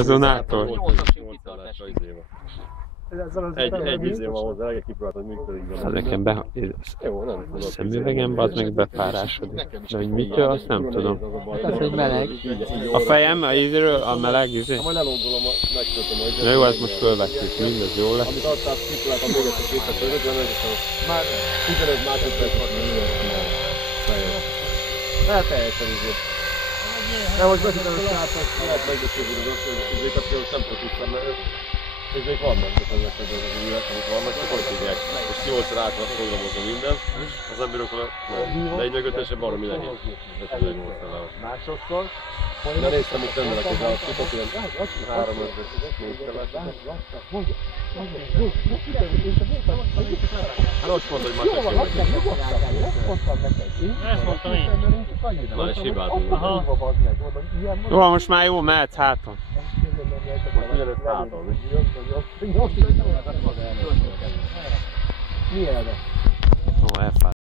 Azonától. Egy izé van hozzá, egy kipróbáltad, működik. Hát nekem Jó, nem tudom. szemüvegem bazd meg befárásodik. De hogy mitől, azt nem tudom. Az, hogy meleg. A fejem, a ízről, a meleg izé. Ha majd elongolom, megtöltöm, hogy... Na jó, ezt most fölvettük, mindez jó lesz. Amit adtál, kipróbáltam még ezt a képet, hogy 50 már 15 másodperc van, hogy mindent lehet teljesen izé. De most beszéltem, hogy srácok, lehet megbeszélni az izéket, hogy nem tudok vissza, mert ezek vannak, ezek az ügyek, amik vannak, csak hogy hívják. És 8 rátra programozom minden, az emberokra nem. De egy mögöttesen baromi nehéz. Másodszor. De néztem, hogy rendelek az outfitot, ilyen 3-5-4 kellett. Hát most mondta, hogy már csak Ezt mondtam én. Na, és hibáltunk. Jó, most már jó, mehetsz háton. Ugyanezt háton. Ó, elfáradt.